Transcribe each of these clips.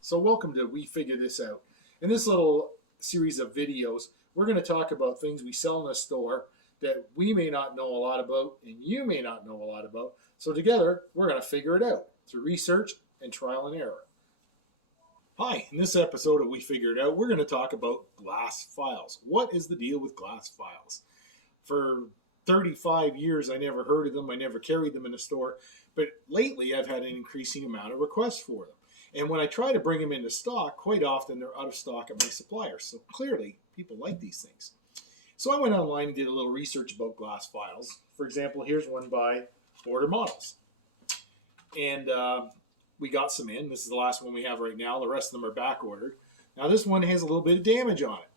So welcome to We Figure This Out. In this little series of videos, we're going to talk about things we sell in a store that we may not know a lot about and you may not know a lot about. So together, we're going to figure it out through research and trial and error. Hi, in this episode of We Figure It Out, we're going to talk about glass files. What is the deal with glass files? For 35 years, I never heard of them. I never carried them in a store. But lately, I've had an increasing amount of requests for them. And when I try to bring them into stock, quite often they're out of stock at my suppliers. So clearly, people like these things. So I went online and did a little research about glass files. For example, here's one by Order Models. And we got some in. This is the last one we have right now. The rest of them are back ordered. Now this one has a little bit of damage on it.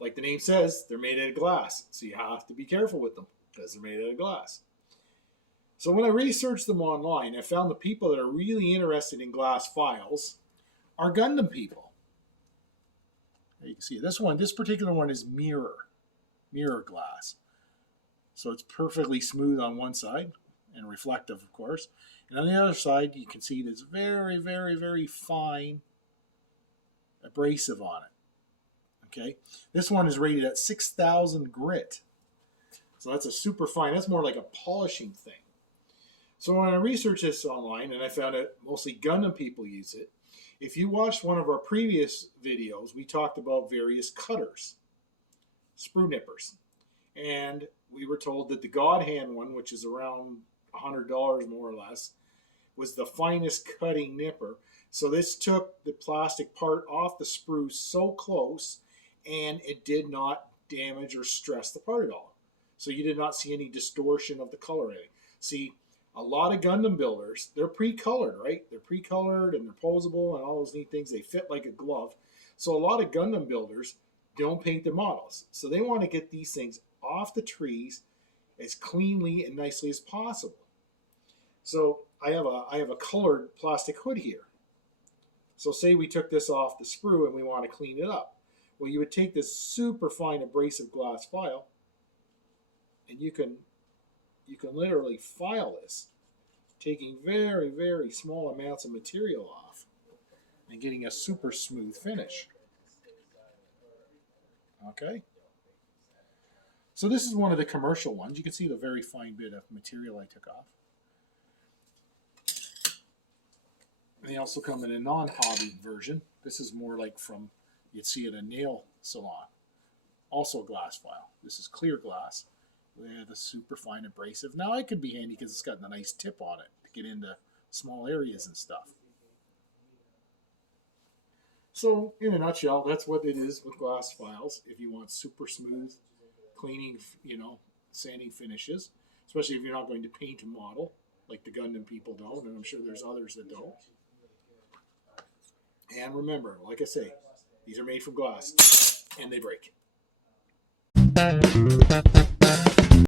Like the name says, they're made out of glass. So you have to be careful with them because they're made out of glass. So when I researched them online, I found the people that are really interested in glass files are Gundam people. You can see this particular one is mirror glass. So it's perfectly smooth on one side and reflective, of course. And on the other side, you can see this very, very, very fine abrasive on it. Okay, this one is rated at 6,000 grit. So that's a super fine, that's more like a polishing thing. So when I researched this online, and I found out mostly Gundam people use it, if you watched one of our previous videos, we talked about various cutters, sprue nippers. And we were told that the God Hand one, which is around $100 more or less, was the finest cutting nipper. So this took the plastic part off the sprue so close, and it did not damage or stress the part at all. So you did not see any distortion of the coloring. See, a lot of Gundam builders, they're pre-colored, right? They're pre-colored and they're posable and all those neat things. They fit like a glove. So a lot of Gundam builders don't paint their models. So they want to get these things off the trees as cleanly and nicely as possible. So I have a colored plastic hood here. So say we took this off the sprue and we want to clean it up. Well, you would take this super fine abrasive glass file and you can literally file this, taking very, very small amounts of material off and getting a super smooth finish. Okay. So this is one of the commercial ones. You can see the very fine bit of material I took off. And they also come in a non-hobby version. This is more like from, you'd see at a nail salon. Also glass file. This is clear glass with a super fine abrasive. Now it could be handy because it's got a nice tip on it to get into small areas and stuff. So in a nutshell, that's what it is with glass files. If you want super smooth cleaning, sanding finishes, especially if you're not going to paint a model like the Gundam people don't, and I'm sure there's others that don't. And remember, like I say, these are made from glass and they break.